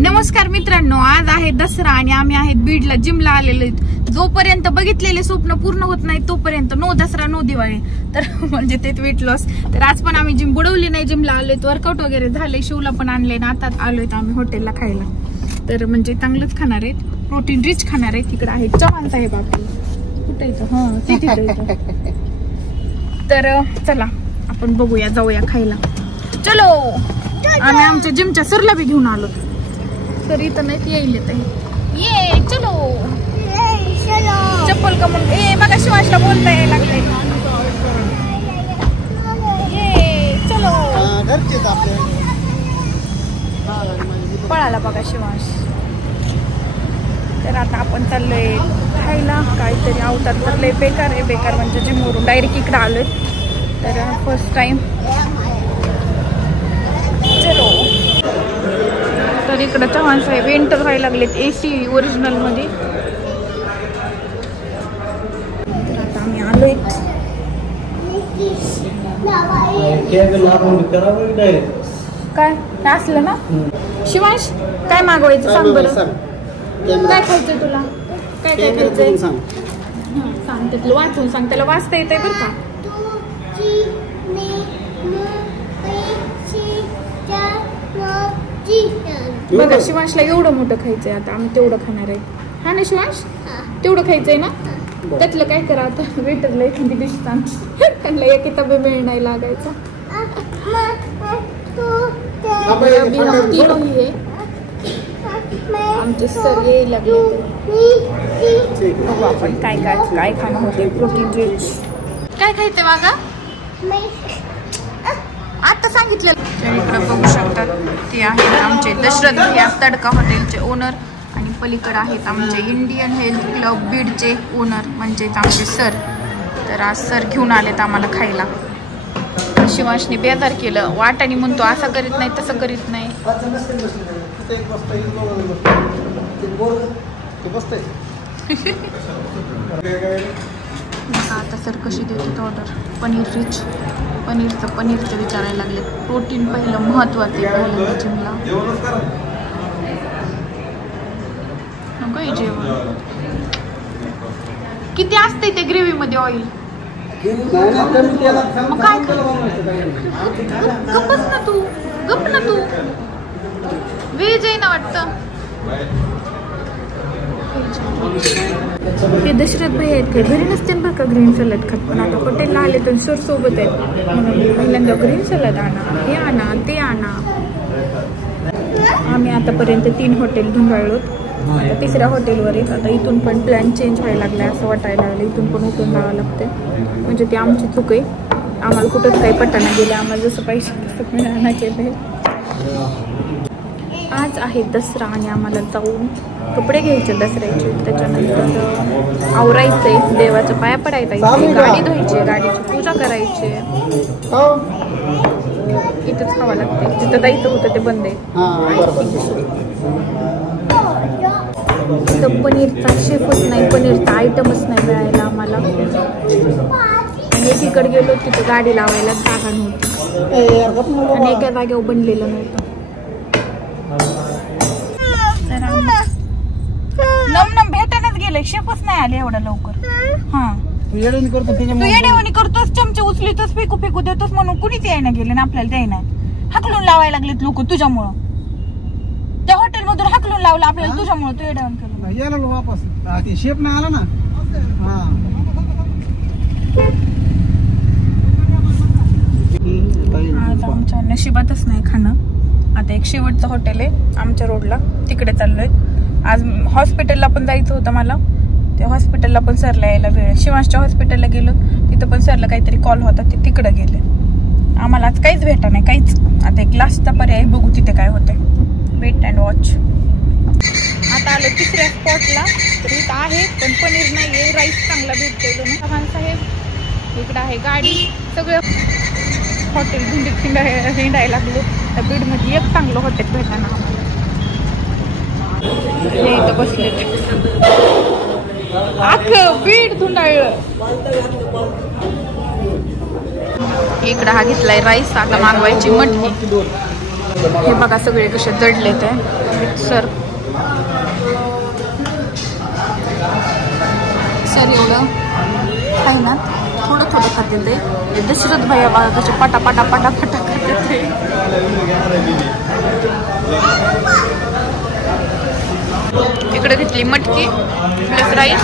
नमस्कार मित्रांनो, आज आहे दसरा आणि आम्ही आहेत बीडला जिमला आलेलो. जोपर्यंत बघितलेले स्वप्न पूर्ण होत नाही तोपर्यंत नो दसरा नो दिवाळी. तर म्हणजे ते वेट लॉस. तर आज पण आम्ही जिम बुडवली नाही, जिमला आलोय. वर्कआउट वगैरे झाले, शिवला पण आणले ना. आता आलोय आम्ही हॉटेलला खायला. तर म्हणजे चांगलंच खाणार आहेत, प्रोटीन रिच खाणार आहे. तिकडे आहे चव्हाण साहेब आपले. कुठे येतं? हा तिथे. तर चला आपण बघूया, जाऊया खायला. चलो. आम्ही आमच्या जिमच्या सरला बी घेऊन आलो. तर इथं नाही येईल ये. चलो चप्पल का म्हणून ए बघा शिवाशला बोलता यायला लागले. ये चलो. पळाला बघा शिवाश. तर आता आपण चाललोय खायला. काहीतरी अवतार तर लय बेकार आहे. बेकार म्हणजे जिमवरून डायरेक्ट इकडे आलोय. तर फर्स्ट टाइम. चलो. तर इकडं चव्हाण साहेब एंटर व्हायला लागलेत AC ओरिजिनल मध्ये. तर आता आम्ही आलोय. काय असलं ना शिवांश, काय मागवायचं सांग बरं. काय खायचंय तुला? काय काय खायचंय सांग. त्यातलं वाचून सांग. त्याला वाचता येतंय बरं का. बघा शिवांशला एवढं मोठं खायचंय. आता आम्ही तेवढं खाणार आहे. हा ना शिवांश, तेवढं खायचंय ना. त्यातलं काय करा आता. वेटरला एखादी डिश सांग. त्यांना एक तबे वेळ नाही लागायचा. आमचे सर यायला लागले. बघू आपण काय काय काय खाणं होते. प्रोटीन रिच काय खायचंय बघा. आता सांगितलं. इकडे बघू शकतात ते आहेत आमचे दशरथ भैया तडका हॉटेलचे ओनर. आणि पलीकडे आहेत आमचे इंडियन हेल्थ क्लब बीडचे ओनर म्हणजेच आमचे सर. तर आज सर घेऊन आलेत आम्हाला खायला. शिवांशने बेजार केलं. वाटाने म्हणतो असं करीत नाही तसं करीत नाही. आता सर कशी देतात ऑर्डर. पनीर रिच. पनीरचं विचारायला लागले. प्रोटीन पहिलं महत्वाचं आहे पहिल्यांदा जिमला. नको जेवण. किती असते ते ग्रेव्ही मध्ये ऑइल. मग काय गप्पच ना तू. गप्प ना तू. व्हेज आहे ना वाटतं. ते दशरथ भाई आहेत ते घरी नसते बरं का ग्रीन सॅलड खात. पण आता हॉटेलला आले तर सर सोबत आहेत म्हणून पहिल्यांदा ग्रीन सॅलड आणा, हे आणा, ते आणा. आम्ही आतापर्यंत 3 हॉटेल धुंडाळलो. आता 3ऱ्या हॉटेलवर आहेत. आता इथून पण प्लॅन चेंज व्हायला लागलाय असं वाटायला लागलं. इथून पण उठून जावं लागतंय. म्हणजे ती आमची चूक आहे. आम्हाला कुठंच काही पटाना गेले. आम्हाला जसं पाहिजे तसं मिळाना केलंय. आज आहे दसरा आणि आम्हाला जाऊन कपडे घ्यायचे दसऱ्याचे. त्याच्यानंतर आवरायचंय, देवाच्या पाया पडायचं, गाडी धुवायची, गाडीची पूजा करायची. इथंच खावं लागते. जिथं जायचं होतं ते बंद आहे. इथं पनीरचा शेफच नाही, पनीरचा आयटमच नाही मिळायला आम्हाला. आणि एकीकडे गेलो तिथे गाडी लावायला जागा नव्हती आणि एका जागेवर बनलेलं नव्हतं. नम भेटायलाच गेले. शेपच नाही आले एवढं लवकर. हा तू येड्यावानी करतोस. चमचे उचलितोस, फेकू देतोस म्हणून कुणीच यायला गेले ना. आपल्याला द्यायना हाकलून लावायला लागलेत लोक तुझ्यामुळं. त्या हॉटेल मधून हाकलून लावलं आपल्याला तुझ्यामुळं. तू येड्यावानी केलं. वापस शेप नाही आला ना. आज आमच्या नशिबातच नाही खाणं. आता एक शेवटचं हॉटेल आहे आमच्या रोडला, तिकडे चाललोय. आज हॉस्पिटलला पण जायचं होतं मला. त्या हॉस्पिटलला पण सरला यायला वेळ. शिवांशच्या हॉस्पिटलला गेलो, तिथं पण सरला काहीतरी कॉल होता, ते तिकडे गेले. आम्हाला आज काहीच भेटा नाही, काहीच. आता एक लास्टचा पर्याय बघू तिथे काय होतंय. Wait and watch. आता आलो 3ऱ्या स्पॉटला. तर इथं आहे पण पनीर नाहीये. राईस चांगला भेटतोय ना. चव्हाण साहेब इकडं आहे गाडी. सगळं हॉटेल हिंडायला लागलो. त्या बीडमध्ये एक चांगलं हॉटेल भेटणार आम्हाला. इथं बसले अख्खं बीड धुंडाळलं. इकडं हा घेतलाय राईस. आता मागवायची मटकी. हे बघा सगळे कसे जडले ते सर एवढं आहे ना, थोडं थोडं खाते ते दशरथ भैया बघा कसे पाटा पाटा पाटा पाटा खाते ते. इकडे घेतली मटकी प्लस राईस.